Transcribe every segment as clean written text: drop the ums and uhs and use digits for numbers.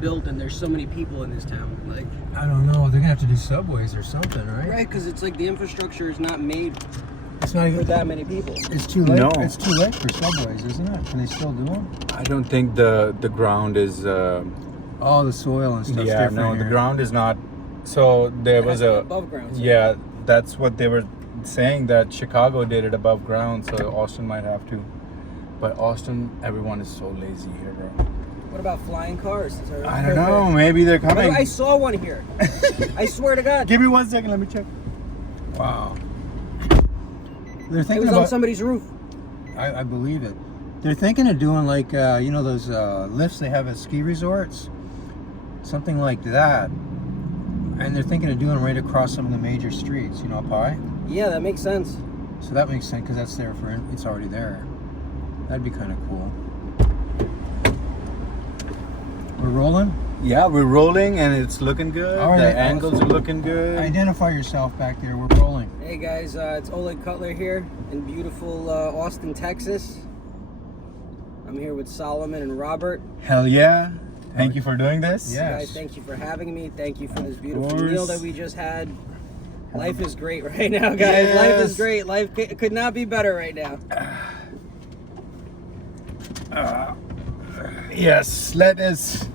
built and there's so many people in this town? Like, I don't know. They're gonna have to do subways or something, right? right, because it's like the infrastructure is not made It's not for even that many people. It's too late. No. It's too late for subways, isn't it? Can they still do them? I don't think the ground is. Oh, the soil and stuff's Yeah, different no, here. the ground is not. So there It was has to be a. above ground. So. Yeah, that's what they were saying, that Chicago did it above ground, so Austin might have to. But Austin, everyone is so lazy here, bro. What about flying cars? Is there- I don't know. Maybe they're By the coming. way, I saw one here. I swear to God. Give me 1 second. Let me check. Wow. They're It thinking was on about. somebody's roof. I believe it. They're thinking of doing like you know those lifts they have at ski resorts, something like that. And they're thinking of doing them right across some of the major streets. You know, up high. Yeah, that makes sense. So that makes sense because that's there for. It's already there. That'd be kind of cool. We're rolling. Yeah, we're rolling and it's looking good. All right, The angles awesome. are looking good. Identify yourself back there. We're rolling. Hey guys, it's Oleg Kutler here in beautiful Austin, Texas. I'm here with Solomon and Robert. Hell yeah. Thank you for doing this. Yeah. Guys, Yes. thank you for having me. Thank you for this beautiful course. meal that we just had. Life is great right now, guys. Life is Yes. great. Life could not be better right now. Yes, let us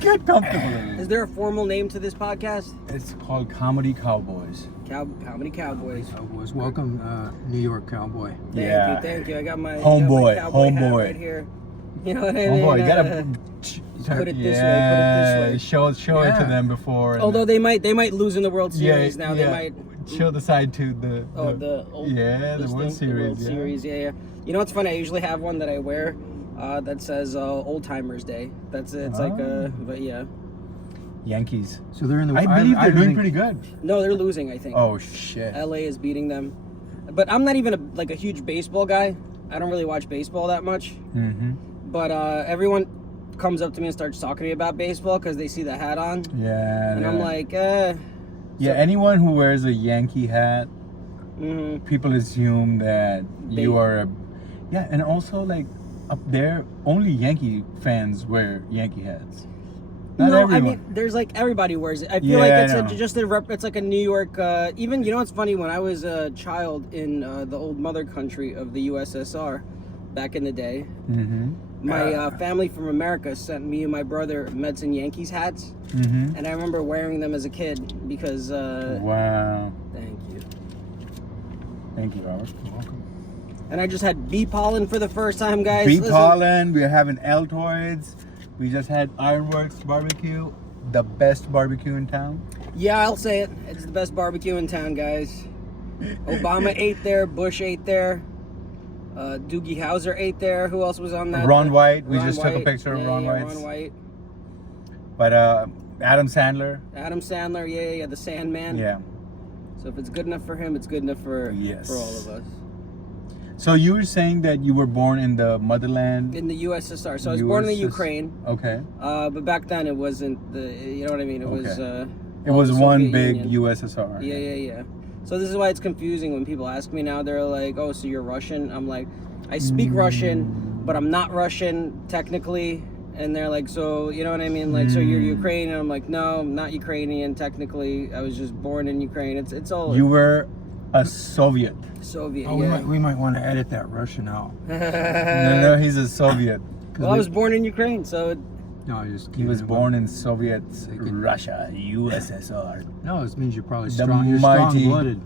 get comfortable. Is there a formal name to this podcast? It's called Comedy Cowboys. Comedy Cowboys. Cowboys. Welcome, New York Cowboy. Thank you. I got my Homeboy, cowboy hat homeboy. right here. You know what I Oh mean? boy, you gotta put it this way. Show it to Yeah. them before. and Although they might lose in the World Yeah, Series now. They yeah. might. show the side to the. The old. Yeah, the this World thing, Series. The World yeah. Series, yeah. You know what's funny? I usually have one that I wear that says Old Timers Day. That's it. It's like but yeah. Yankees. So they're in the. I believe they're doing think- pretty good. No, they're losing. I think. Oh shit. LA is beating them. But I'm not even a huge baseball guy. I don't really watch baseball that much. Mm-hmm. But everyone comes up to me and starts talking to me about baseball because they see the hat on. Yeah. And I'm like, Yeah, So- anyone who wears a Yankee hat, mhm. people assume that They- you are a. Yeah, and also like up there, only Yankee fans wear Yankee hats. Not No, everyone. I mean, there's like everybody wears it. I feel Yeah, like I it's know. just it's like a New York. Even you know what's funny? When I was a child in the old mother country of the USSR, back in the day, Mm-hmm. my family from America sent me and my brother Mets and Yankees hats, Mm-hmm. and I remember wearing them as a kid because. Wow. Thank you. Thank you, Robert. You're welcome. And I just had bee pollen for the first time, guys. Beef Listen, Holland, we're having Altoids. We just had Ironworks barbecue, the best barbecue in town. Yeah, I'll say it. It's the best barbecue in town, guys. Obama ate there. Bush ate there. Doogie Howser ate there. Who else was on that? Ron White, we Ron just took a White. picture of Yeah, Ron yeah, White's. Ron White. But Adam Sandler, Adam Sandler, yeah, the Sandman. yeah. So if it's good enough for him, it's good enough for Yes. for all of us. So you were saying that you were born in the motherland? In the USSR. So I was born in the Ukraine, Okay. but back then it wasn't the. You know what I mean? It was. It was the one Soviet big Union. USSR. Yeah. So this is why it's confusing when people ask me now. They're like, "Oh, so you're Russian?" I'm like, "I speak Russian, but I'm not Russian technically." And they're like, "So you know what I mean? Like, so you're Ukrainian?" I'm like, "No, I'm not Ukrainian technically. I was just born in Ukraine. It's all You were a Soviet. Soviet." Oh, yeah. we might want to edit that Russian out. No, he's a Soviet. Well, I was born in Ukraine, so No, I just. He was kidding. born in Soviet Russia, USSR. No, this means you're probably The strong. You're mighty- strong-blooded.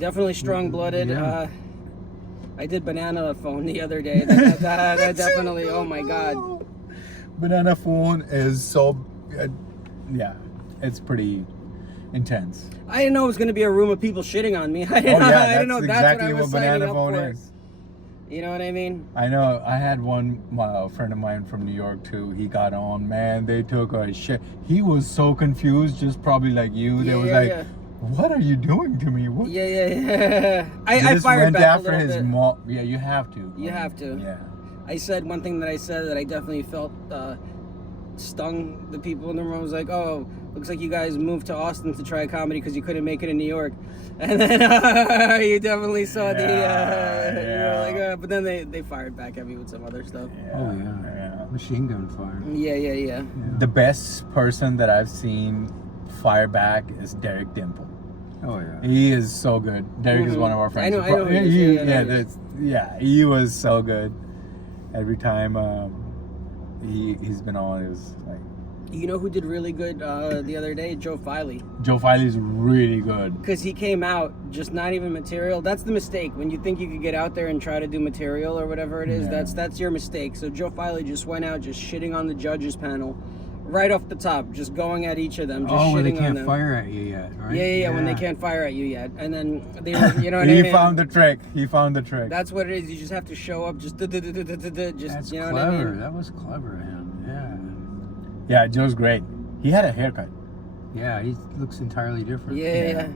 definitely strong-blooded. Yeah. I did banana phone the other day. That definitely. Oh my God. Banana phone is so, yeah, it's pretty intense. I didn't know it was going to be a room of people shitting on me. I Oh didn't, yeah, I that's didn't know exactly that's what I was what signing banana up phone for. is. You know what I mean? I know. I had a friend of mine from New York too. He got on, man. They took a shit. He was so confused, just probably like you. They was like, "What are you doing to me?" What? Yeah. He I just fired went back after a little his bit. mom. Yeah, you have to. You have to. Yeah. I said one thing that I said that I definitely felt stung the people in the room. I was like, "Oh, looks like you guys moved to Austin to try comedy because you couldn't make it in New York." And then you definitely saw you were like, but then they fired back at me with some other stuff. Yeah. Oh, yeah. Yeah. Machine gun fire. Yeah. The best person that I've seen fire back is Derek Dimple. Oh yeah. He is so good. Derek is one of our friends. I know who he is. He was so good. Every time he's been on, it was like. You know who did really good the other day? Joe Filey. Joe Filey's really good. Because he came out just not even material. That's the mistake. When you think you could get out there and try to do material or whatever it is, that's your mistake. So Joe Filey just went out just shitting on the judges panel right off the top, just going at each of them, just shitting when they on can't them. fire at you yet, right? Yeah, when they can't fire at you yet. And then they were, you know what I mean? He found the trick. He found the trick. That's what it is. You just have to show up, just That's you know clever. what I mean? That was clever of him. Yeah, Joe's great. He had a haircut. Yeah, he looks entirely different. Yeah.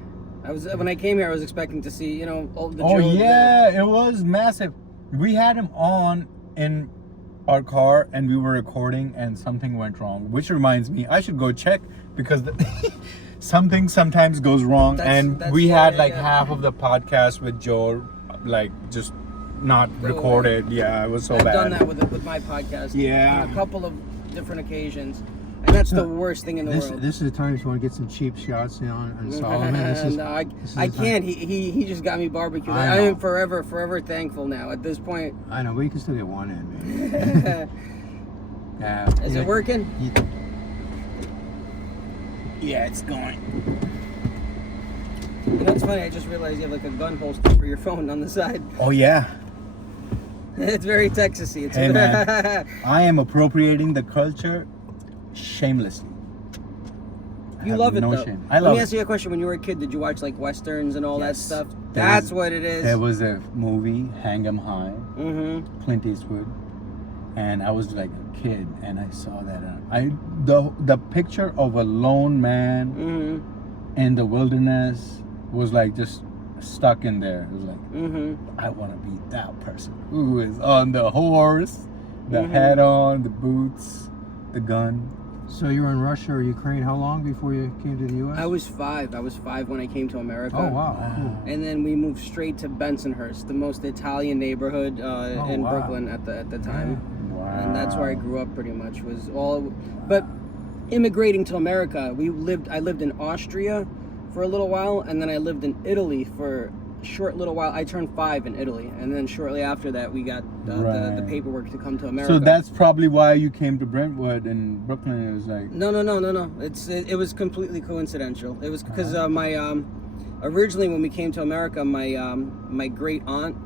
I was when I came here, I was expecting to see, you know, all the Oh Joe. yeah, it was massive. We had him on in our car and we were recording and something went wrong, which reminds me I should go check because something sometimes goes wrong. We had half of the podcast with Joe like just not recorded. Yeah, it was so I've bad. done that with my podcast. Yeah. On a couple of different occasions, and that's the worst thing in the world. This is the time if you want to get some cheap shots on Solomon. No, I can't. He just got me barbecued. I am forever thankful now at this point. I know, but you can still get one in, man. Yeah. Is it working? Yeah, it's going. You know, it's funny. I just realized you have like a gun holster for your phone on the side. Oh yeah. It's very Texasy. Hey man, I am appropriating the culture shamelessly. You love it though. Shame. Let me ask you a question. When you were a kid, did you watch like westerns and all that stuff? That's what it is. There was a movie, Hang 'em High, Clint Eastwood, and I was like a kid, and I saw that. The picture of a lone man in the wilderness was like just stuck in there. It was like, I want to be that person who is on the horse, the hat on, the boots, the gun. So you were in Russia or Ukraine how long before you came to the U.S.? I was 5. I was 5 when I came to America. Oh, wow. Cool. And then we moved straight to Bensonhurst, the most Italian neighborhood in Brooklyn at the time. Wow. And that's where I grew up pretty much. Was all, but immigrating to America, I lived in Austria for a little while, and then I lived in Italy for a short little while. I turned 5 in Italy, and then shortly after that, we got the paperwork to come to America. So that's probably why you came to Brentwood in Brooklyn. It was like no. It was completely coincidental. It was because my originally when we came to America, my great aunt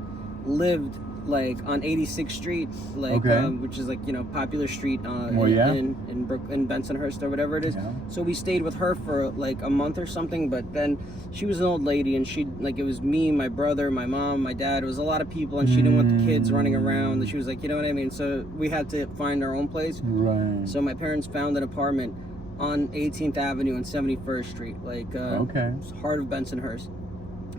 lived like on 86th Street, like which is like, you know, popular street in Bensonhurst or whatever it is. Yeah. So we stayed with her for like a month or something, but then she was an old lady and it was me, my brother, my mom, my dad. It was a lot of people and she didn't want the kids running around. She was like, you know what I mean? So we had to find our own place. Right. So my parents found an apartment on 18th Avenue and 71st Street, like heart of Bensonhurst.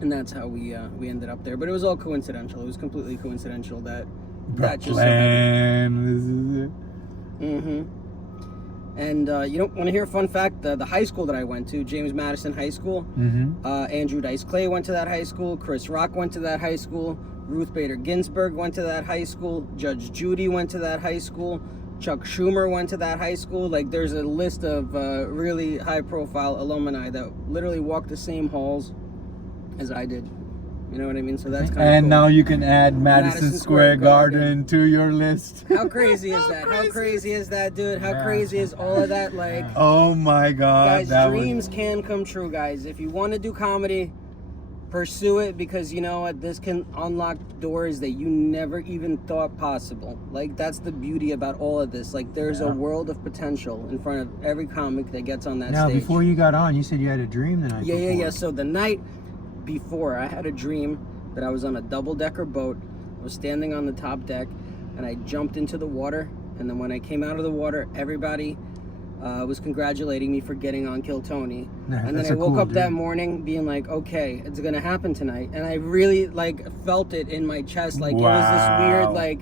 And that's how we ended up there. But it was all coincidental. It was completely coincidental that just happened. And you don't want to hear a fun fact? The high school that I went to, James Madison High School, Andrew Dice Clay went to that high school, Chris Rock went to that high school, Ruth Bader Ginsburg went to that high school, Judge Judy went to that high school, Chuck Schumer went to that high school. Like, there's a list of really high-profile alumni that literally walked the same halls as I did. You know what I mean? So that's kind of And cool. now you can add Madison Square Garden to your list. How crazy is that? How crazy is that, dude? How crazy is all of that? Like, oh my God. Guys, dreams can come true, guys. If you want to do comedy, pursue it, because you know what? This can unlock doors that you never even thought possible. Like, that's the beauty about all of this. Like, there's a world of potential in front of every comic that gets on that stage. Now, before you got on, you said you had a dream the night before. Yeah. So the night before, I had a dream that I was on a double-decker boat. I was standing on the top deck, and I jumped into the water. And then when I came out of the water, everybody was congratulating me for getting on Kill Tony. And then I woke up that morning being like, okay, it's gonna happen tonight. And I really like felt it in my chest. Like, it was this weird, like,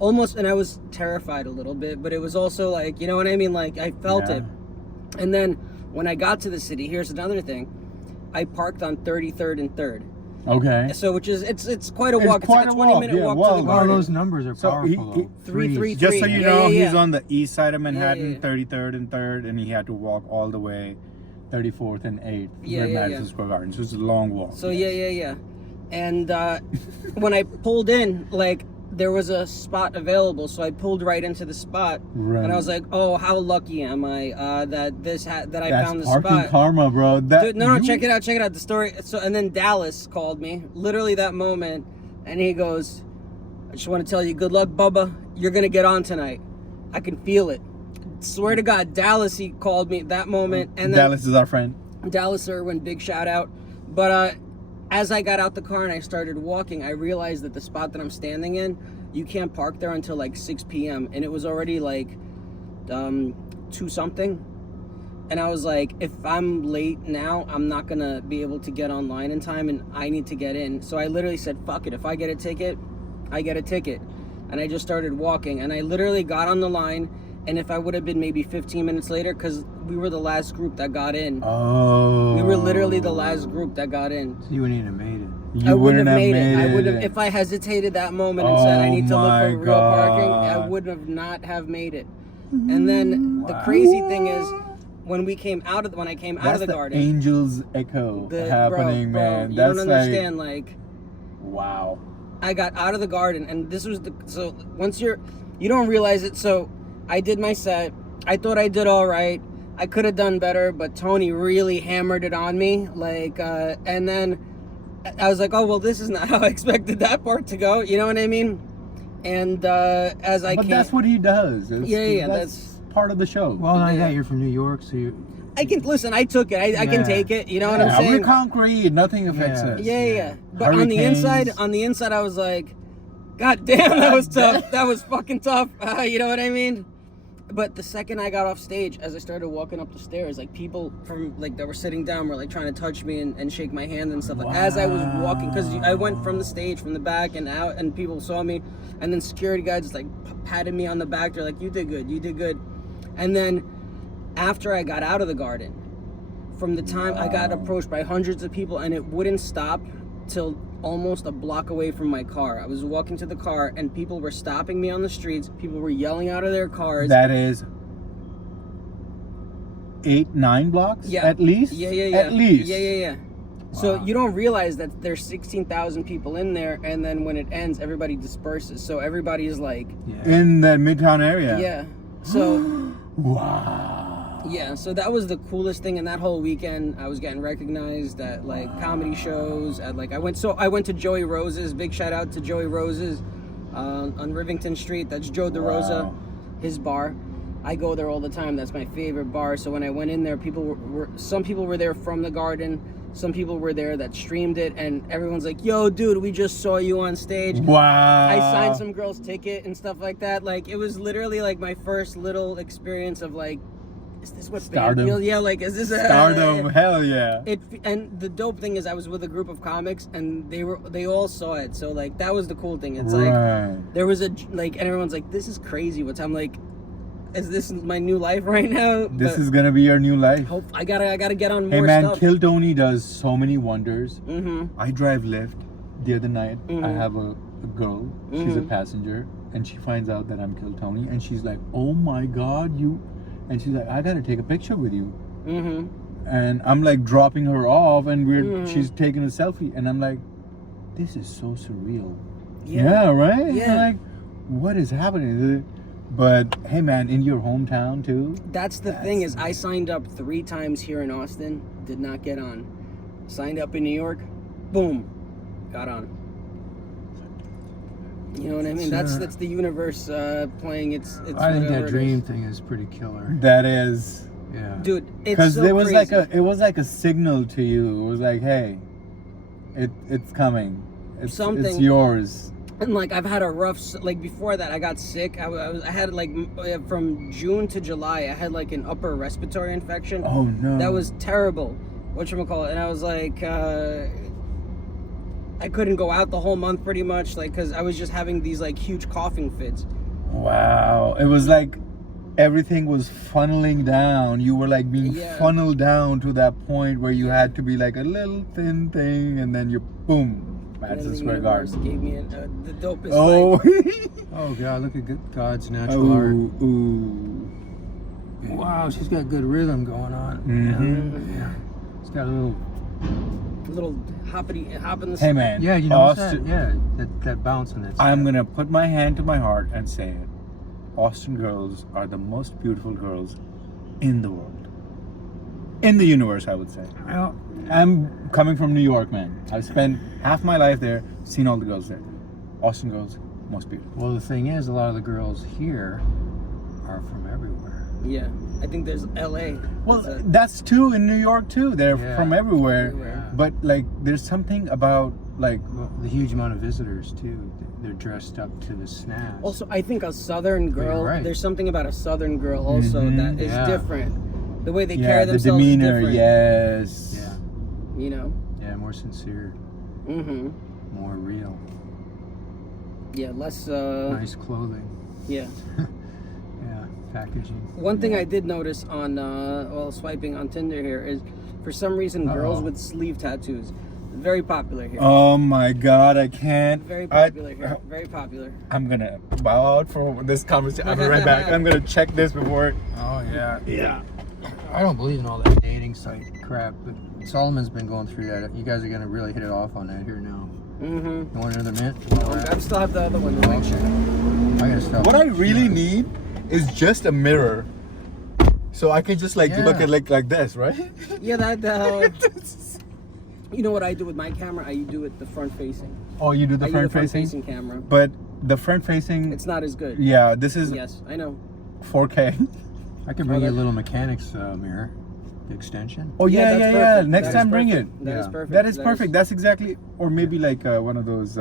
almost, and I was terrified a little bit, but it was also like, you know what I mean? Like, I felt it. And then when I got to the city, here's another thing. I parked on 33rd and 3rd. Okay. So which is it's quite a It's walk. It's quite like a a 20-minute walk, yeah, walk to the well, All garden. those numbers are So he- powerful. he- though. Three, Threes. Just so you Yeah, know, yeah, he's yeah. on the east side of Manhattan, yeah. 33rd and 3rd, and he had to walk all the way 34th and 8th, Yeah, yeah, Madison yeah. Square Garden. So it's a long walk. So yeah. And when I pulled in, like there was a spot available, so I pulled right into the spot, Right. and I was like, "Oh, how lucky am I that I That's found the parking spot." karma, bro. That, Dude, no, you- check it out. The story. So, and then Dallas called me, literally that moment, and he goes, "I just want to tell you, good luck, Bubba. You're gonna get on tonight. I can feel it. Swear to God, Dallas. He called me that moment, and then Dallas is our friend. Dallas Irwin, big shout out. But as I got out the car and I started walking, I realized that the spot that I'm standing in, you can't park there until like 6 p.m. and it was already like 2 something. And I was like, if I'm late now, I'm not gonna be able to get online in time, and I need to get in. So I literally said, fuck it. If I get a ticket, I get a ticket. And I just started walking, and I literally got on the line. And if I would have been maybe 15 minutes later, because we were the last group that got in. Oh. We were literally the last group that got in. So you wouldn't have made it. You I wouldn't have made it. I made would have, it. if I hesitated that moment and said I Oh need to look my for real parking, I God. would have not have made it. And then the crazy thing is, when I came out of That's the garden, Angel's Echo happening, bro, man. you That's don't understand. Like, wow. I got out of the garden, and this was so once you don't realize it. So I did my set. I thought I did all right. I could have done better, but Tony really hammered it on me. Like, and then I was like, oh well, this is not how I expected that part to go. You know what I mean? And as I But came, that's what he does. Yeah, That's part of the show. Well, not Yeah. that you're from New York, so you. I can listen. I took it. I can Yeah. take it. You know what Yeah, I'm saying? we're concrete. Nothing affects Yeah. us. Yeah. But on the Hurricanes. inside, I was like, God damn, that was tough. That was fucking tough. You know what I mean? But the second I got off stage, as I started walking up the stairs, like people from like that were sitting down were like trying to touch me and shake my hand and stuff. Like as I was walking, because I went from the stage, from the back and out, and people saw me, and then security guys just like patted me on the back. They're like, "You did good." And then after I got out of the garden, from the time I got approached by hundreds of people, and it wouldn't stop till almost a block away from my car. I was walking to the car, and people were stopping me on the streets. People were yelling out of their cars. That is 8-9 blocks. Yeah. At least. Yeah. At least. Yeah. So Wow. you don't realize that there's 16,000 people in there, and then when it ends, everybody disperses. So everybody is like, Yeah. In the Midtown area. yeah. So Wow. yeah, so that was the coolest thing. And that whole weekend, I was getting recognized at like comedy shows. At like I went to Joey Rose's. Big shout out to Joey Rose's on Rivington Street. That's Joe DeRosa, Wow. his bar. I go there all the time. That's my favorite bar. So when I went in there, some people were there from the garden. Some people were there that streamed it, and everyone's like, "Yo, dude, we just saw you on stage." Wow. I signed some girl's ticket and stuff like that. Like, it was literally like my first little experience of like, is this what band Stardom. feels? Yeah, like, is this a Stardom. Hell yeah. And the dope thing is, I was with a group of comics, and they all saw it. So like, that was the cool thing. It's like Right. there was and everyone's like, "This is crazy." I'm like, is this my new life right now? This is gonna be your new life. Hope I gotta get on Hey more man, stuff. Kill Tony does so many wonders. Mm-hmm. I drive Lyft. The other night, I Mhm. have a girl. She's a Mhm. passenger, and she finds out that I'm Kill Tony, and she's like, "Oh my God, you!" And she's like, "I gotta take a picture with you." Mm-hmm. And I'm like dropping her off, and Mhm. she's taking a selfie, and I'm like, "This is so surreal." Yeah. Right. Yeah. Like, what is happening? But hey, man, in your hometown too. That's the thing is, I signed up 3 times here in Austin, did not get on. Signed up in New York, boom, got on. You know what I mean? Sure. That's the universe playing its I think whatever that it dream is. thing is pretty killer. That is. Yeah. Dude, it's Because so there was crazy. it was like a signal to you. It was like, hey, it's coming. It's yours. And like I've had a rough like before that I got sick. I had like from June to July I had like an upper respiratory infection. Oh no. That was terrible. Whatchamacallit? And I was like, I couldn't go out the whole month pretty much, like, because I was just having these like huge coughing fits. Wow. It was like everything was funneling down. You were like being Yeah. funneled down to that point where you had to be like a little thin thing, and then you boom, And Madison then the Square universe Garden. gave me the dopest. Oh, Oh God, look at God's natural art. ooh. Wow, she's got good rhythm going on. Mhm. Yeah. It's got a little. little hop in the. Hey man, Yeah, you know Austin, that? Yeah, that bounce on that. I'm step. gonna put my hand to my heart and say it. Austin girls are the most beautiful girls in the world. In the universe, I would say. Well, I'm coming from New York, man. I've spent half my life there, seen all the girls there. Austin girls, most beautiful. well, the thing is, a lot of the girls here are from everywhere. Yeah, I think there's L.A. Well, That's that's too in New York too. They're Yeah. from everywhere. Everywhere. But like, there's something about like, Well, the huge amount of visitors too. They're dressed up to the snazz. Also, I think a southern girl. you're right. There's something about a southern girl also Mhm. that is Yeah. different. The way they yeah, carry the themselves demeanor. is different. Yes. yeah, You know. yeah, more sincere, Mm-hmm. more real. Yeah. Less. Nice clothing. Yeah. Yeah, packaging. One thing I did notice on while swiping on Tinder here is, for some reason, girls Uh-oh. with sleeve tattoos, very popular here. Oh my God, I can't. Very popular here. Very popular. I'm gonna bow out for this conversation. I'll be right back. I'm gonna check this before. Oh yeah. Yeah. I don't believe in all that dating site crap, but Solomon's been going through that. You guys are gonna really hit it off on that here now. Mm-hmm. You want another mint? I still have the other one to make sure. I gotta stop. What I really need is just a mirror, so I can just like Yeah. look at like this, right? Yeah, that. You know what I do with my camera? I do it the front facing. Oh, you do the I front use the front facing, facing camera. but the front facing. It's not as good. Yeah, this is Yes, I know. 4K. I could bring you a little mechanics mirror, the extension. Oh yeah, that's yeah, yeah. perfect. Next That time, is bring it. perfect. That is Yeah. perfect. That is perfect. That's exactly, or maybe like one of those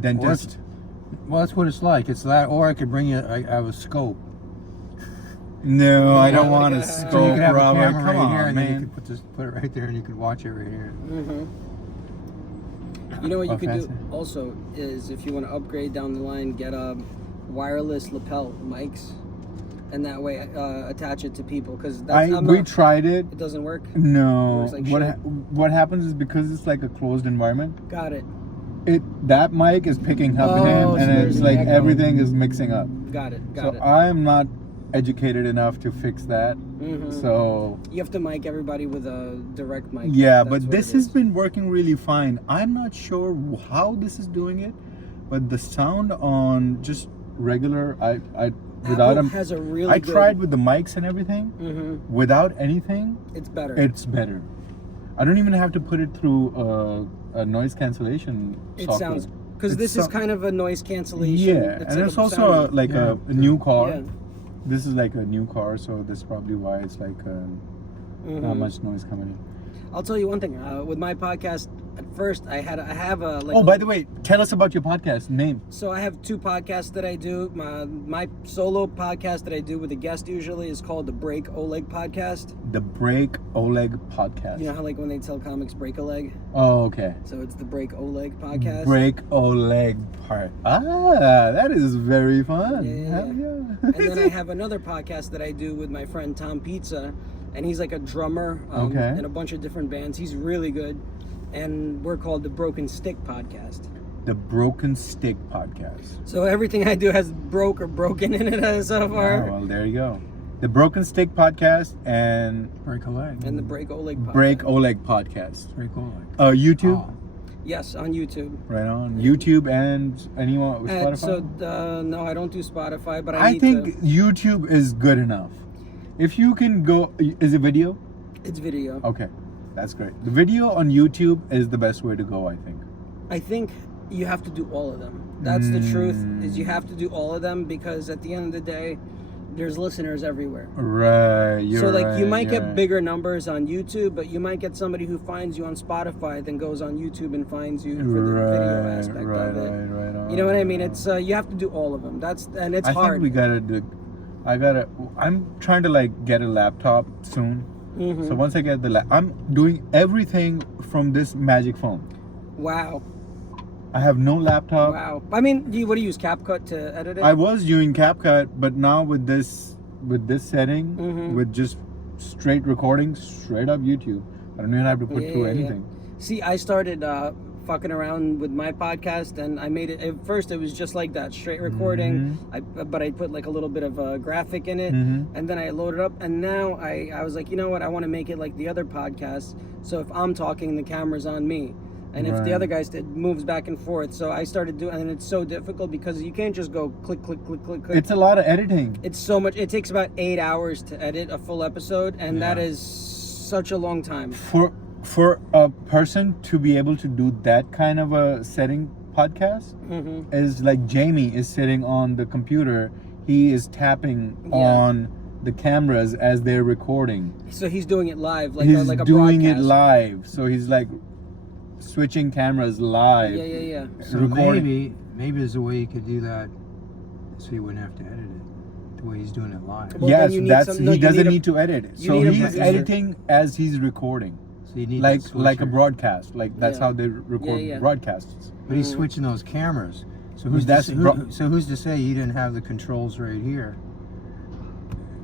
dentist. Well, that's what it's like. It's that, or I could bring you. I have a scope. No, I don't Yeah, want like to a- So you scope, could have a Robert. camera Come right on, here, and then you man. could put it right there, and you could watch it right here. Mm-hmm. You know what you Oh, could do fancy. also is, if you want to upgrade down the line, get wireless lapel mics, and that way attach it to people, because We tried it. it doesn't work. No. Works like What shit. what happens is, because it's like a closed environment, Got it. that mic is picking up Oh, him, so and there's it's an like echo. everything is mixing up. Got it. So Got it. I'm not educated enough to fix that. Mhm. So You have to mic everybody with a direct mic. yeah, That's but what this it has is. been working really fine. I'm not sure how this is doing it, but the sound on just regular, I without Apple them, has a really I good, tried with the mics and everything. Mm-hmm. Without anything, It's better. it's better. I don't even have to put it through a noise cancellation It software. sounds, because It's this is so- kind of a noise cancellation. Yeah, and like it's a also sound- like Yeah. a new car. Yeah. This is like a new car, so that's probably why it's like not Mhm. much noise coming in. I'll tell you one thing. With my podcast, at first I have a like. Oh, by the way, tell us about your podcast name. So I have two podcasts that I do. My solo podcast that I do with a guest usually is called the Break Oleg podcast. The Break Oleg Podcast. You know how like when they tell comics break a leg? Oh, okay. So it's the Break Oleg podcast. Break Oleg part. Ah, that is very fun. Yeah. Hell yeah. And then I have another podcast that I do with my friend Tom Pizza, and he's like a drummer Okay. in a bunch of different bands. He's really good, and we're called the Broken Stick podcast. The Broken Stick Podcast. So everything I do has broke or broken in it so Oh, far. well, there you go. The Broken Stick Podcast and Break a leg. And the Break Oleg podcast. Break Oleg Podcast. Break a leg. YouTube. Oh. Yes, on YouTube. Right on. YouTube and anyone with And Spotify? so no, I don't do Spotify, but I I need think to. YouTube is good enough. If you can go, is it video? It's video. Okay, that's great. The video on YouTube is the best way to go, I think. I think you have to do all of them. That's the truth. Mm. Is you have to do all of them, because at the end of the day, there's listeners everywhere. Right. You're So like you right, might you're get right. bigger numbers on YouTube, but you might get somebody who finds you on Spotify, then goes on YouTube and finds you for the video aspect of it. Right on. You know what I mean? It's you have to do all of them. And it's I hard. think we gotta do. I'm trying to like get a laptop soon. Mhm. So once I get I'm doing everything from this magic phone. Wow. I have no laptop. Wow. I mean, what do you use? CapCut to edit it? I was using CapCut, but now with this with this setting, Mhm. with just straight recording, straight up YouTube. I don't even have to put through anything. See, I started fucking around with my podcast, and I made it. At first, it was just like that, straight recording. But I put like a little bit of a graphic in it, and then I loaded up. And now I was like, you know what? I want to make it like the other podcasts. So if I'm talking, the camera's on me. And if the other guy moves back and forth, so I started doing, and it's so difficult because you can't just go click, click, click, click, click. It's a lot of editing. It's so much. It takes about 8 hours to edit a full episode, and that is such a long time. For a person to be able to do that kind of a setting podcast is like Jamie is sitting on the computer. He is tapping on the cameras as they're recording. So he's doing it live, like he's a doing broadcast. it live. So he's like switching cameras live. Yeah. So recording. maybe there's a way you could do that so you wouldn't have to edit it. The way he's doing it live. Well, Yes, then you need that's some- no, he you doesn't need a- need to edit it. you So need a he's producer. editing as he's recording. So you need Like that a switcher. broadcast. Like that's how they record Yeah. broadcasts. But he's switching those cameras. So Who's who's to say you didn't have the controls right here?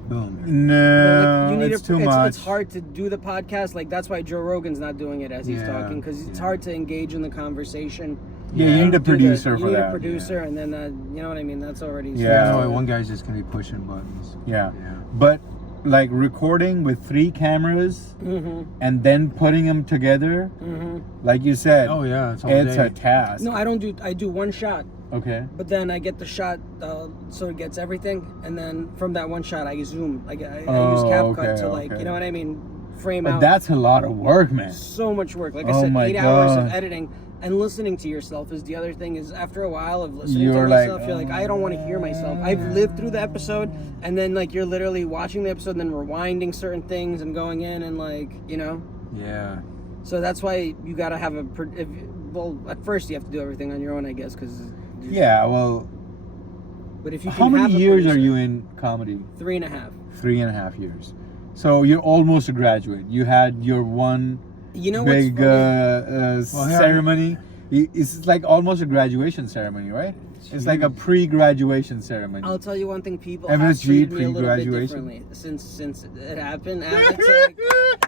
Boom. No, you need it's too much. It's hard to do the podcast. Like that's why Joe Rogan's not doing it as he's talking, because it's hard to engage in the conversation. Yeah, you need a producer for You need that. a producer, and then you know what I mean. That's already Yeah. No, one guy's just gonna be pushing buttons. Yeah. But like recording with 3 cameras and then putting them together, like you said, Oh yeah, it's all it's day. a task. No, I do one shot, Okay. but then I get the shot so it gets everything, and then from that one shot I zoom. I use CapCut to like you know what I mean, frame But out. that's a lot of work, man. So much work. Like I Oh said, my 8 hours of God. editing. And listening to yourself is the other thing. Is after a while of listening You're to like, myself, you're like, I don't want to hear myself. I've lived through the episode, and then like you're literally watching the episode, and then rewinding certain things and going in and like you know. Yeah. So that's why you gotta have well, at first you have to do everything on your own, I guess, because. Yeah, well, But if you can how many have a years are producer- you in comedy? 3.5. 3.5 years. So you're almost a graduate. You had your one You know big what's funny? ceremony. It's like almost a graduation ceremony, right? It's like a pre-graduation ceremony. I'll tell you one thing: people have MSG treated me a little bit pre-graduation. differently since it happened. Alex,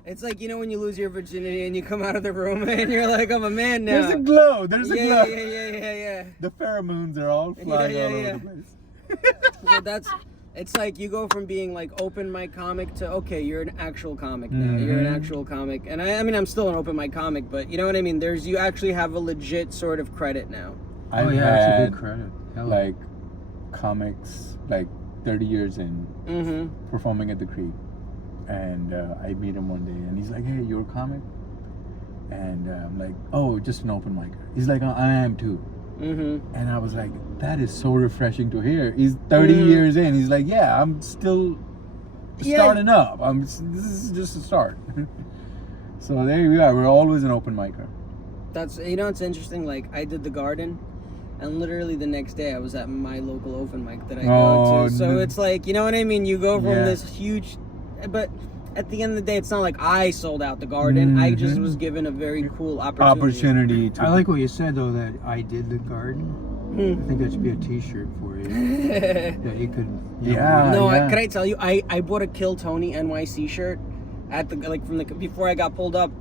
it's like you know when you lose your virginity and you come out of the room and you're like, I'm a man now. There's a glow. There's a glow. Yeah. The pheromones are all flying all over the place. So it's like you go from being like open mic comic to okay, you're an actual comic now. You're an actual comic, and I mean I'm still an open mic comic, but you know what I mean. You actually have a legit sort of credit now. I've That's a had good credit. like comics like 30 years in performing at the Creek, and I meet him one day, and he's like, "Hey, you're a comic?" And I'm like, "Oh, just an open micer." He's like, "I am too." And I was like, that is so refreshing to hear. He's 30 years in. He's like, yeah, I'm still starting up. This is just a start. So there we are. We're always an open micer. That's it's interesting. Like I did the Garden, and literally the next day I was at my local open mic that I go to. So it's like you know what I mean. You go from this huge, but at the end of the day, it's not like I sold out the Garden. I just was given a very cool opportunity. To I like what you said though, that I did the Garden. I think that should be a T-shirt for you. That you could. No, can I tell you? I bought a Kill Tony NYC shirt at the before I got pulled up,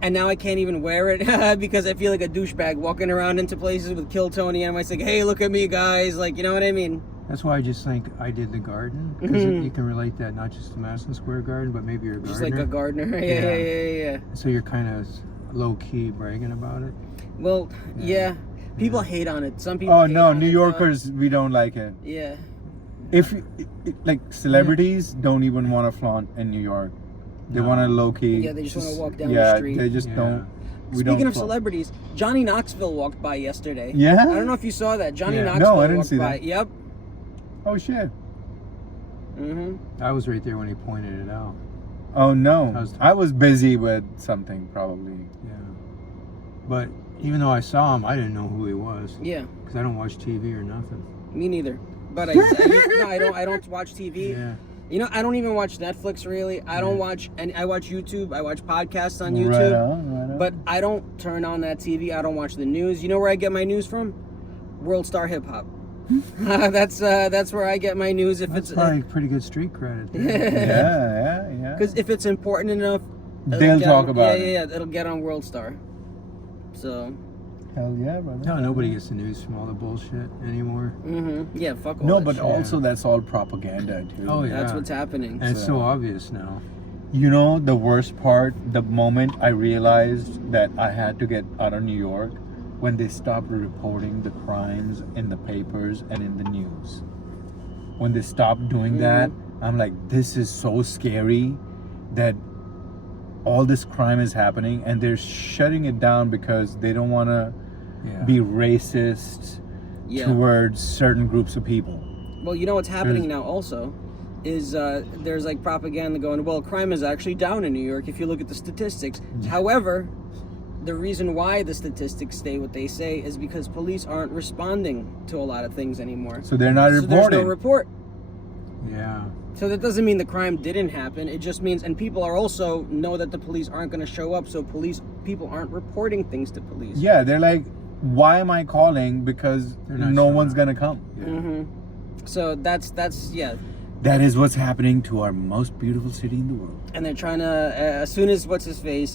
and now I can't even wear it because I feel like a douchebag walking around into places with Kill Tony NYC. Like, hey, look at me, guys! Like, you know what I mean? That's why I just think I did the Garden, because you can relate that not just to Madison Square Garden, but maybe you're a gardener. Just like a gardener. Yeah. So you're kind of low key bragging about it. Well, yeah. People hate on it. Some people. Oh hate no, on New it, Yorkers, we don't like it. Yeah. If like celebrities don't even want to flaunt in New York, they want to low key. Yeah, they just want to walk down the street. Yeah, they just don't. Speaking of celebrities, Johnny Knoxville walked by yesterday. Yeah? I don't know if you saw that. Johnny Knoxville No, I didn't walked see by. that. Yep. Oh shit. I was right there when he pointed it out. Oh no, I was busy with something probably. Yeah. But even though I saw him, I didn't know who he was. Yeah. Because I don't watch TV or nothing. Me neither. But I don't watch TV. Yeah. You know, I don't even watch Netflix really. I don't watch, and I watch YouTube. I watch podcasts on YouTube. Right on. But I don't turn on that TV. I don't watch the news. You know where I get my news from? World Star Hip Hop. That's where I get my news. If That's it's probably pretty good street credit. There. Yeah. because if it's important enough, They'll get talk on- about it. Yeah, it'll get on World Star. So. Hell yeah, brother. No, nobody gets the news from all the bullshit anymore. Yeah, fuck all No, that but shit. also that's all propaganda too. Oh, yeah. That's what's happening. And it's so obvious now. You know, the worst part, the moment I realized that I had to get out of New York, when they stopped reporting the crimes in the papers and in the news. When they stopped doing that, I'm like, this is so scary that all this crime is happening, and they're shutting it down because they don't want to be racist towards certain groups of people. Well, you know what's happening now also is there's like propaganda going, well, crime is actually down in New York if you look at the statistics. However, the reason why the statistics stay what they say is because police aren't responding to a lot of things anymore. So they're not So reporting. there's no report. Yeah. So that doesn't mean the crime didn't happen. It just means, and people are also know that the police aren't going to show up, so people aren't reporting things to police. Yeah, they're like, why am I calling? Because not no showing one's up. gonna come. So that's yeah. That is what's happening to our most beautiful city in the world. And they're trying to, as soon as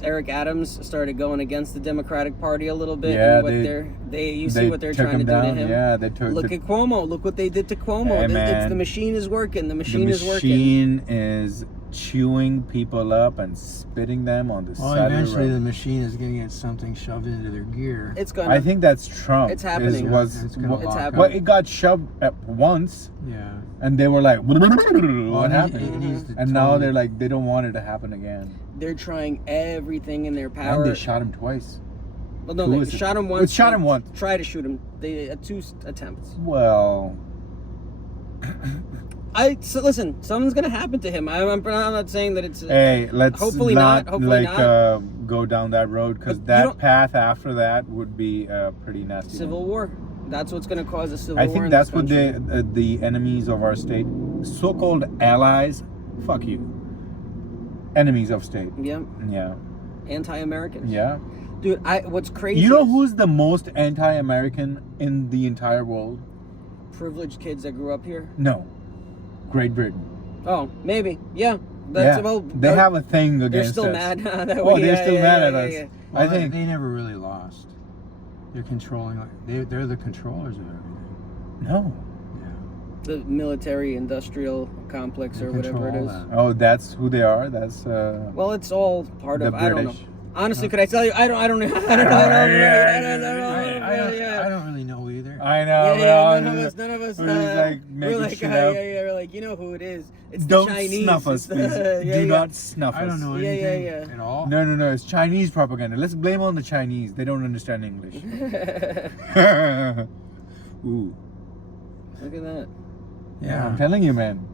Eric Adams started going against the Democratic Party a little bit. Yeah, and you see what they're took trying to him do down. to him. Yeah, they took. Look at Cuomo. Look what they did to Cuomo. Hey, The man. machine is working. The the machine is working. machine is chewing people up and spitting them on the Well, side of the eventually the road. machine is going to get something shoved into their gear. It's gonna. I think that's Trump. It's happening. It's gonna Well, lock happening. well, it got shoved at once, Yeah. and they were like, "What Well, happened?" it needs to And now totally- they're like, they don't want it to happen again. They're trying everything in their power. And they shot him twice. Well, no, Who they is it? shot him Well, once. shot him once. Try to shoot him. They had 2 attempts. Well, So listen, something's gonna happen to him. I'm not saying that it's. hey, let's Hopefully not not, hopefully not. Go down that road, because But you that don't- path after that would be pretty nasty. Civil war. That's what's gonna cause a civil I war. think in that's this what country. the enemies of our state, so-called allies, fuck you, enemies of state. Yeah, Yeah, anti-Americans. yeah. Dude, what's crazy? You know is who's the most anti-American in the entire world? privileged kids that grew up here? No, Great Britain. Oh, maybe. Yeah. That's Yeah, well. they have a thing against They're still us. mad. That Oh, we- they're yeah, still yeah, mad yeah, at yeah, us. yeah. Well, I think they never really lost. They're controlling. They're the controllers of everything. no. Yeah. The military-industrial complex They or whatever it control is. all that. Oh, that's who they are. That's Well, it's all part the of. I don't know. British. Honestly, could I tell you? I don't know. I don't know. I don't really know either. I know. Yeah, none of us. we're just like making we're like, shit up. we're like, you know who it is? It's Don't the Chinese. snuff us, It's the- please. yeah, Do yeah. not snuff us. I don't know Yeah, anything yeah. at all. No, it's Chinese propaganda. Let's blame on the Chinese. They don't understand English. Ooh. Look at that. Yeah. I'm telling you, man.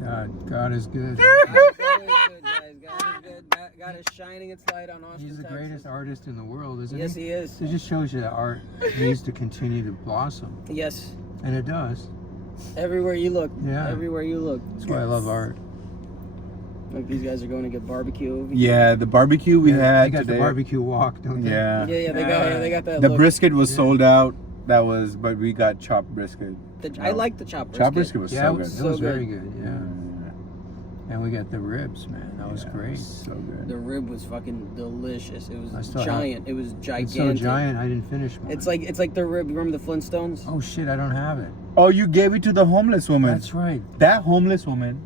God is good. God is good, guys. God is good. God is shining its light on Austin, He's the Texas. greatest artist in the world, isn't Yes, he? he is. It just shows you that art needs to continue to blossom, Yes. and it does. Everywhere you look. Yeah. Everywhere you look. That's why I love art. Like these guys are going to get barbecue. Yeah, the barbecue we They had got today. the barbecue walk, don't they? Yeah. Yeah, they got that. The look. brisket was Yeah. sold out. But we got chopped brisket. I like the chopped brisket. Chopped brisket was Yeah, so it good. was, So it was good. very good. Yeah. And we got the ribs, man. That was Yeah, great. So good. The rib was fucking delicious. It I was still giant. It was It's gigantic. so giant, I didn't finish mine. It's like the rib. Remember the Flintstones? Oh shit, I don't have it. Oh, you gave it to the homeless woman. That's right. That homeless woman.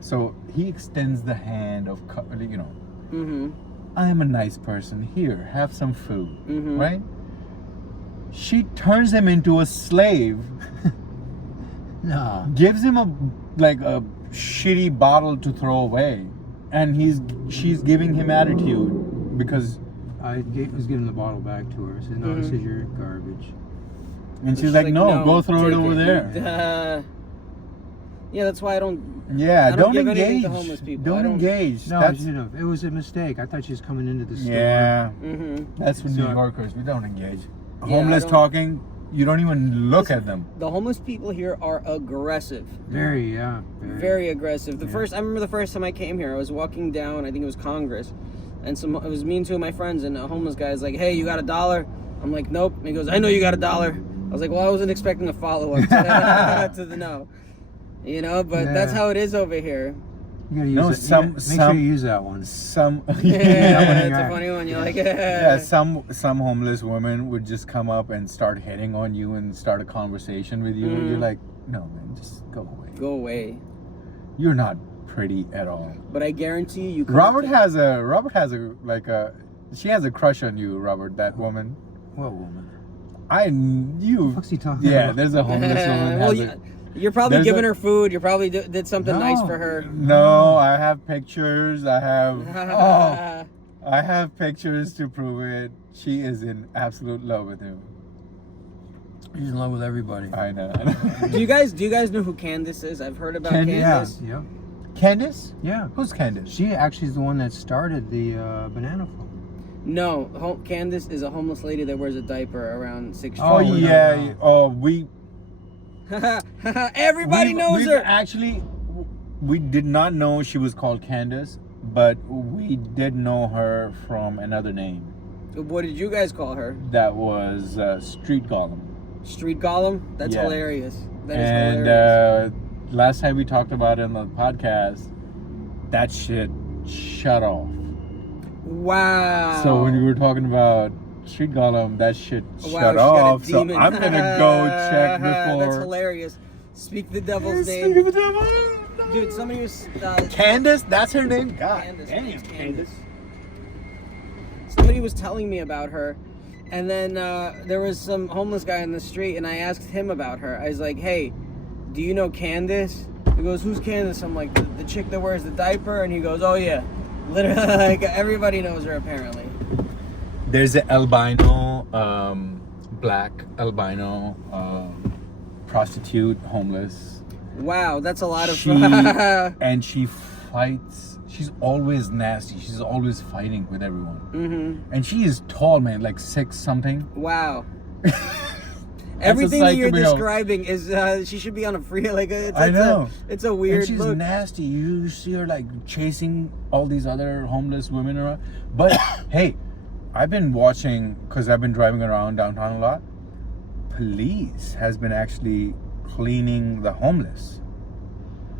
So he extends the hand of, Mm-hmm. I am a nice person. Here, have some food. Mm-hmm. Right? She turns him into a slave, No. gives him a shitty bottle to throw away, and she's giving him attitude because, Was giving the bottle back to her. I said, no, this is your garbage. and she's like, no, go throw it take over there. Yeah, that's why I don't. Yeah, I don't don't give anything engage. to homeless people. Don't I don't- engage. No, That's, you know, it was a mistake. I thought she was coming into the store. yeah, Mm-hmm. that's for So- New Yorkers. We don't engage. I Homeless don't- talking, you don't even look at them. The homeless people here are aggressive. Very, yeah. Very aggressive. Yeah. I remember the first time I came here, I was walking down, I think it was Congress, and it was me and 2 of my friends, and a homeless guy's like, hey, you got $1? I'm like, nope. And he goes, I know you got $1. I was like, well, I wasn't expecting a follow-up to the no. You know, but that's how it is over here. You gotta use No, it. Make sure you use that one. Some Yeah, it's a funny one. You're like, yeah, some homeless woman would just come up and start hitting on you and start a conversation with you. You're like, no, man, just go away. Go away. You're not pretty at all. But I guarantee you. Robert has a she has a crush on you, Robert. That woman. What woman? What the fuck's he talking Yeah, about? there's a homeless woman. Well, you're probably giving her food. You probably did something nice for her. No, I have pictures. I have pictures to prove it. She is in absolute love with him. He's in love with everybody. I know. Do you guys know who Candace is? I've heard about Candace? Candace. Yeah. Candace? Yeah. Who's Candace? She actually is the one that started the banana phone. No, Candace is a homeless lady that wears a diaper around 6 Oh feet. yeah. Oh, we. Everybody knows her. Actually, we did not know she was called Candace, but we did know her from another name. What did you guys call her? That was Street Golem. Street Golem? That's Yeah. hilarious. That is And hilarious. last time we talked about it on the podcast, that shit shut off. Wow. So when you were talking about Street Golem, that shit Wow, shut she got a off. So demon. I'm gonna go check before. That's hilarious. Speak the devil's Speak name. of the devil. No. Dude, somebody was... Candace, that's her name? God Candace. damn, It's Candace. Somebody was telling me about her, and then there was some homeless guy in the street, and I asked him about her. I was like, hey, do you know Candace? He goes, who's Candace? I'm like, the chick that wears the diaper? And he goes, oh yeah. Literally, like, everybody knows her apparently. There's an albino, black albino prostitute, homeless. Wow, that's a lot of And she fights. She's always nasty. She's always fighting with everyone. Mm-hmm. And she is tall, man, like 6 something. Wow. That's Everything a that you're sight to behold. describing is she should be on a free I know. It's a weird And she's look. nasty. You see her like chasing all these other homeless women around. But hey, I've been watching because I've been driving around downtown a lot. Police has been actually cleaning the homeless.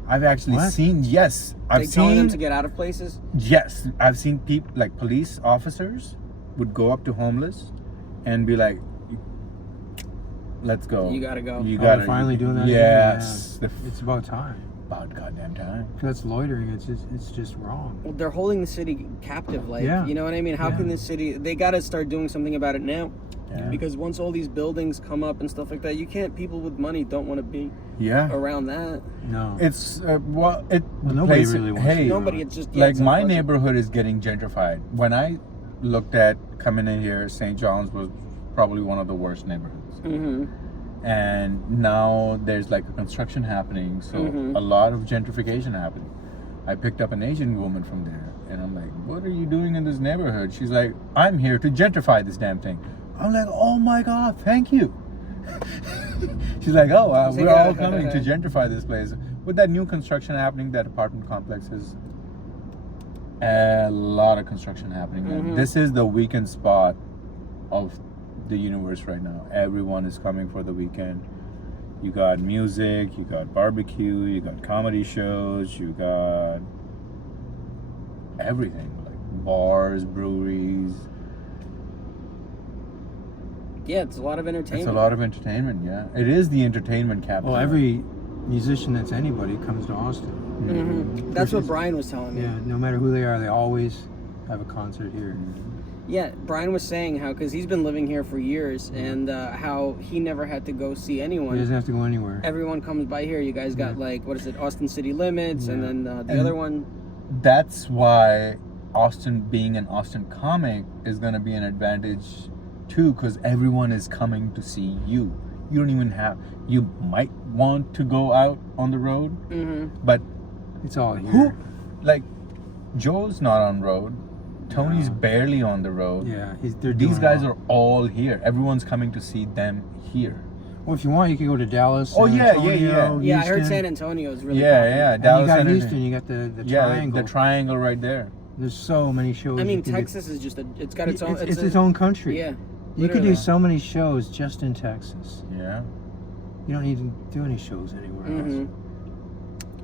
I've actually What? seen. Yes, Like I've telling them seen. to get out of places. Yes, I've seen people like police officers would go up to homeless and be like, "Let's go. You gotta go." You Oh, gotta." they're finally doing that again? Yes, Yeah. It's about time. about goddamn time. That's loitering. It's just wrong. Well, they're holding the city captive. Like, Yeah. you know what I mean? How Yeah. can this city? They got to start doing something about it now. Yeah. Because once all these buildings come up and stuff like that, you can't. People with money don't want to be Yeah. around that. No. It's Well, nobody really wants Hey, to. Nobody. It's just yeah, like it's a my budget. neighborhood is getting gentrified. When I looked at coming in here, St. John's was probably one of the worst neighborhoods. Mm-hmm. And now there's like a construction happening, so Mhm. a lot of gentrification happening. I picked up an Asian woman from there, and I'm like, "What are you doing in this neighborhood?" She's like, "I'm here to gentrify this damn thing." I'm like, "Oh my god, thank you." She's like, "Oh, we're all coming to gentrify this place." With that new construction happening, that apartment complex is a lot of construction happening. Man. Mhm. This is the weekend spot of the universe right now. Everyone is coming for the weekend. You got music, you got barbecue, you got comedy shows, you got everything, like bars, breweries. Yeah, it's a lot of It's entertainment. a lot of entertainment. Yeah, it is the entertainment capital. Well, every musician that's anybody comes to Austin. Mm-hmm. That's what Brian was telling me. Yeah, no matter who they are, they always have a concert here. Yeah, Brian was saying how, because he's been living here for years, and how he never had to go see He anyone. doesn't have to go anywhere. Everyone comes by here. You guys got like, what is it, Austin City Limits, and Yeah. then the And- other one. That's why Austin, being an Austin comic, is gonna be an advantage too, because everyone is coming to see you. You don't even have. You might want to go out on the road, Mm-hmm. but It's all here. who, like, Joe's not on road. Tony's No. barely on the road. Yeah, they're These doing guys all- are all here. Everyone's coming to see them here. Well, if you want, you can go to Dallas. Oh, San yeah, Antonio, Yeah, I heard Houston. San Antonio is really Yeah, popular. yeah. And Dallas you got and Houston. You got the yeah, triangle. the triangle right there. There's so many shows. I you mean, can get- Texas is just it's got its own. It's its own country. Yeah. You could Literally. do so many shows just in Texas. Yeah. You don't need to do any shows anywhere else. Mhm.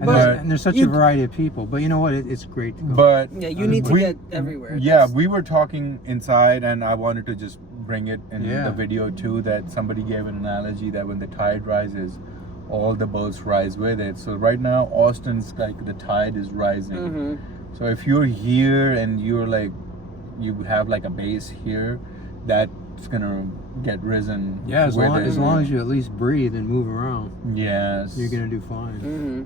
And, But there's such you- a variety of people. But you know what? It's great to go. But Yeah, you need to we- get everywhere. Yeah, That's- we were talking inside, and I wanted to just bring it in Yeah. the video too. That somebody gave an analogy that when the tide rises, all the boats rise with it. So right now, Austin's like the tide is rising. Mhm. So if you're here and you're like, you have like a base here, that's gonna get risen. Yeah, as with long, it. as long as you at least breathe and move around, Yes. you're gonna do fine. Mhm.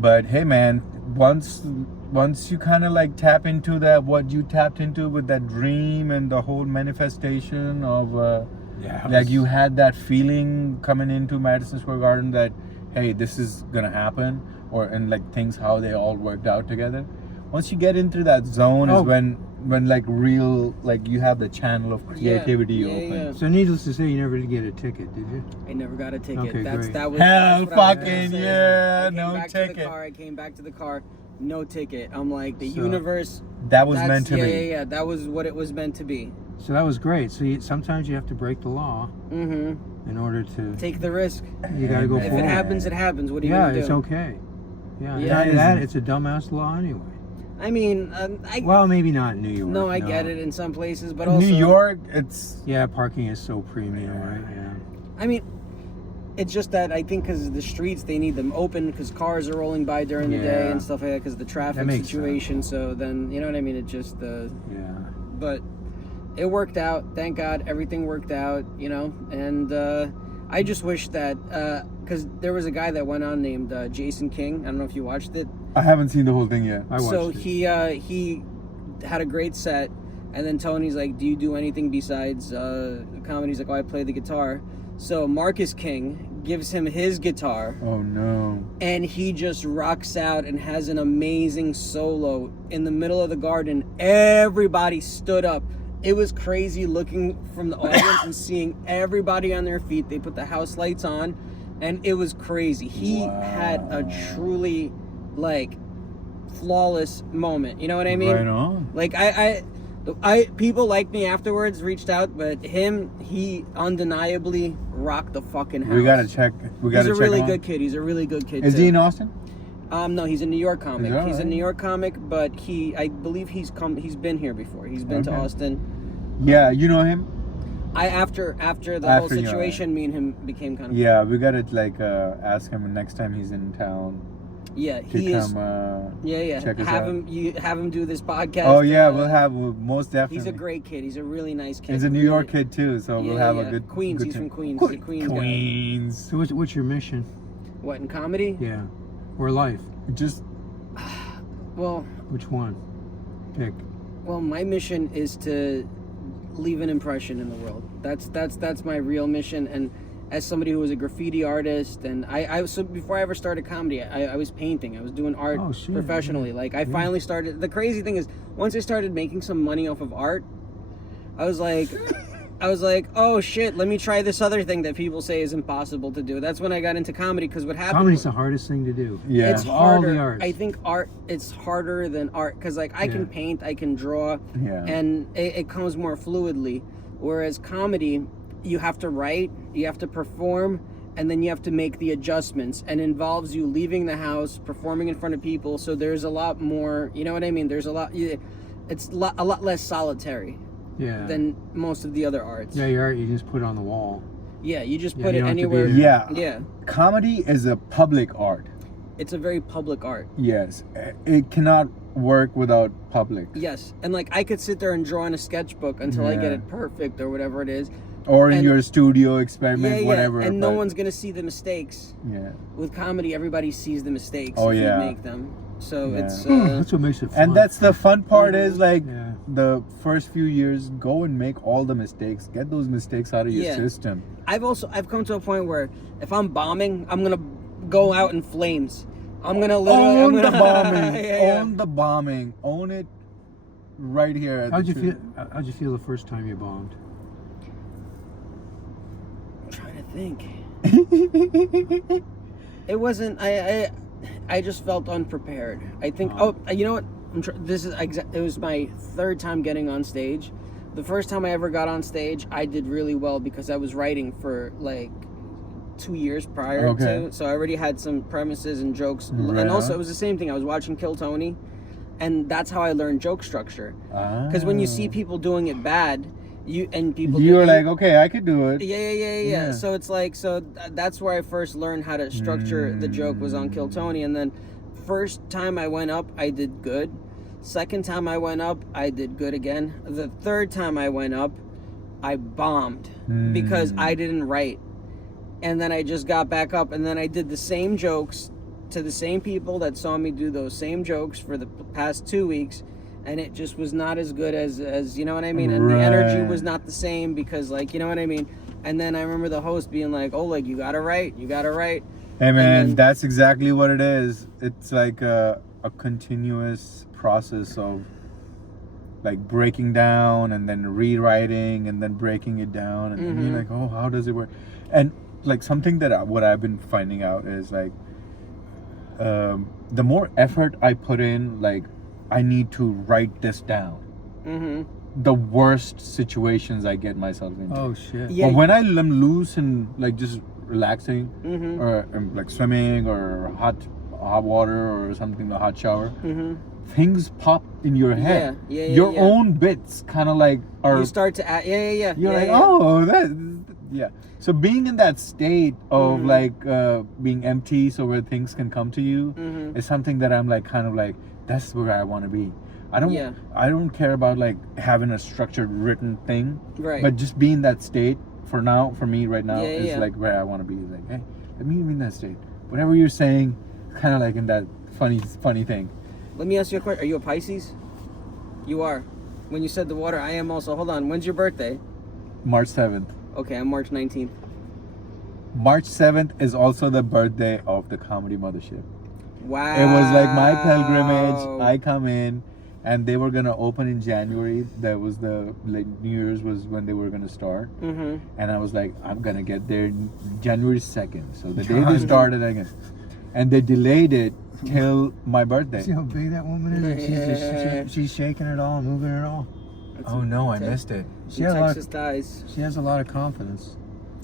But hey, man, once you kind of like tap into that, what you tapped into with that dream and the whole manifestation of, Yeah. like you had that feeling coming into Madison Square Garden that, hey, this is gonna happen, and like things how they all worked out together. Once you get into that zone Oh. is when like real, like you have the channel of creativity Yeah, open. yeah. So needless to say, you never did get a ticket, did you? I never got a ticket. Okay, That was Hell that's what I was gonna fucking say. yeah, I came no back ticket. To the car. I came back to the car, no ticket. I'm like, the So- universe. That was that's- meant to yeah, be. Yeah, yeah. That was what it was meant to be. So that was great. So sometimes you have to break the law Mm-hmm. in order to. Take the risk. You gotta go If forward. it happens, it happens. What are you Yeah, gonna do? it's okay. Yeah, Yeah. not that it's a dumbass law anyway. I mean, Well, maybe not in New York. no, I get it in some places, but In also New York, it's Yeah, parking is so premium, right? Yeah. I mean, it's just that I think because the streets, they need them open because cars are rolling by during the day Yeah. and stuff like that because of the traffic makes situation. So then, you know what I mean? It just, Yeah. but it worked out. Thank God, everything worked out, you know? And I just wish that, because there was a guy that went on named Jason King. I don't know if you watched it. I haven't seen the whole thing yet. I watched So it. he had a great set, and then Tony's like, "Do you do anything besides comedy?" He's like, "Oh, I play the guitar." So Marcus King gives him his guitar, Oh no. and he just rocks out and has an amazing solo in the middle of the garden. Everybody stood up. It was crazy looking from the audience and seeing everybody on their feet. They put the house lights on, and it was crazy. He had a truly like flawless moment. You know what I mean? Right on. Like I people like me afterwards reaced out, but he undeniably rocked the fucking house. We gotta check. We gotta He's a check really him good out. kid. He's a really good kid. Is too. he in Austin? No, he's a New York comic. Is that He's a right? New York comic, but I believe he's been here before. He's been to Okay. Austin. Yeah, you know him. After the whole After, yeah. situation, me and him became kind of Yeah, we gotta like ask him next time he's in town yeah. to He is. come. Yeah. check us Have out. him do this podcast. Oh yeah, we'll most definitely. He's a great kid. He's a really nice kid. He's a New Really- York kid too, so we'll have a good Queens. Good He's time. from Queens. He's a Queens guy. Queens. So what's your mission? What, in comedy? Yeah. Or life? Just Well, Which one? Pick. my mission is to leave an impression in the world. That's my real mission. And as somebody who was a graffiti artist, and so before I ever started comedy, I was painting. I was doing art Oh, shit. professionally. Like I finally started. The crazy thing is, once I started making some money off of art, I was like, oh shit, let me try this other thing that people say is impossible to do. That's when I got into comedy, because what happened. Comedy's the hardest thing to do. yeah. It's Of all the harder. arts. I think it's harder than art because like I can Yeah. paint, I can draw, Yeah. and it comes more fluidly. Whereas comedy, you have to write, you have to perform, and then you have to make the adjustments, and involves you leaving the house, performing in front of people. So there's a lot more. You know what I mean? There's a lot. It's a lot less solitary Yeah. than most of the other arts. Yeah, your art you just put on the wall. Yeah, you just Yeah, put you it don't have to be anywhere. there. Yeah. Yeah, Comedy is a public art. it's a very public art. Yes, it cannot work without public. Yes, and like I could sit there and draw in a sketchbook until I get Yeah. it perfect or whatever it is. Or in And- your studio experiment, whatever. and no but- one's gonna see the mistakes. Yeah. With comedy, everybody sees the mistakes Oh, if yeah. you make them. So Yeah. it's That's what makes it fun. And that's the fun part is like Yeah. the first few years, go and make all the mistakes. Get those mistakes out of your Yeah. system. I've come to a point where if I'm bombing, I'm gonna go out in flames. I'm gonna literally Own I'm the gonna, bombing. yeah. Own the bombing. Own it right here. At How'd the you feel? truth. How'd you feel the first time you bombed? I'm trying to think. It wasn't. I just felt unprepared. I think. Oh, you know what? It was my third time getting on stage, the first time I ever got on stage, I did really well because I was writing for like 2 years prior to, so I already had some premises and jokes, and also it was the same thing. I was watching Kill Tony, and that's how I learned joke structure. Because when you see people doing it bad, you're like, okay, I could do it. Yeah. So it's like, that's where I first learned how to structure the joke, was on Kill Tony. And then first time I went up, I did good. Second time I went up, I did good again. The third time I went up, I bombed because I didn't write. And then I just got back up, and then I did the same jokes to the same people that saw me do those same jokes for the past 2 weeks. And it just was not as good as you know what I mean? And the energy was not the same because, like, you know what I mean? And then I remember the host being like, Oleg, you gotta write. Hey man, that's exactly what it is. It's like a continuous process of like breaking down and then rewriting and then breaking it down. And you're like, oh, how does it work? And like something that what I've been finding out is like, the more effort I put in, like, I need to write this down. The worst situations I get myself into. Oh shit. Yeah. But when I am loose and like just relaxing, or like swimming or hot water or something, the hot shower, things pop in your head. Your own bits kind of like are. You start to add. You're like, oh, that. So being in that state of like being empty, so where things can come to you, is something that I'm like kind of like. That's where I want to be. I don't care about like having a structured written thing. Right. But just being in that state for me right now is like where I want to be. It's like, hey, let me be in that state. Whatever you're saying, kind of like in that funny thing. Let me ask you a question. Are you a Pisces? You are. When you said the water, I am also. Hold on. When's your birthday? March 7th. Okay, I'm March 19th. March 7th is also the birthday of the Comedy Mothership. Wow. It was like my pilgrimage. I come in, and they were gonna open in January. That was the like New Year's was when they were gonna start. And I was like, I'm gonna get there January 2nd. So the day they started again, and they delayed it till my birthday. See how big that woman is? She's shaking it all, moving it all. Oh no, I missed it. She has Texas ties. She has a lot of confidence.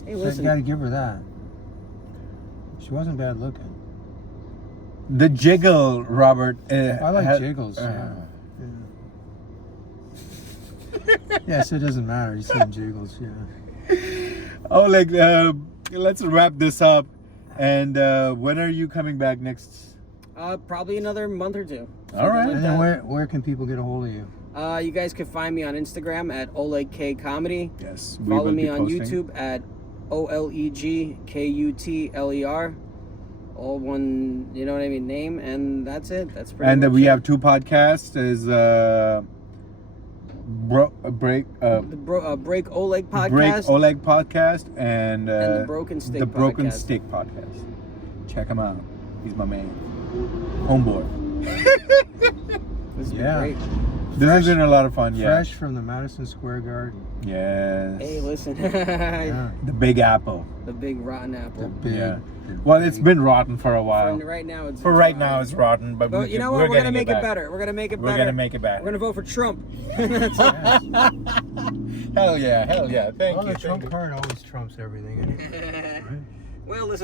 Hey, listen. You gotta give her that. She wasn't bad looking. The jiggle, Robert. I like jiggles. Yeah, so it doesn't matter. You said jiggles, Oh, like, let's wrap this up. And when are you coming back next? Probably another month or two. All right. And then where can people get a hold of you? You guys can find me on Instagram at Oleg K Comedy. Yes. Follow me on YouTube at OLEG KUTLER. All one, you know what I mean, name, and that's it. That's pretty. And much we it. have two podcasts. Is Break Oleg podcast. Break Oleg podcast and the Broken Stick. The Broken podcast. Stick podcast. Check him out. He's my man. Homeboy. This has been great. This has been a lot of fun. Fresh from the Madison Square Garden. Yes. Hey, listen. The Big Apple. The big rotten apple. Well, it's been rotten for a while. Right now, it's rotten. But you know what? We're gonna make it better. We're gonna make it better. We're gonna make it better. We're gonna vote for Trump. That's Hell yeah. Thank you. The Trump card always trumps everything. Anyway. Well, listen.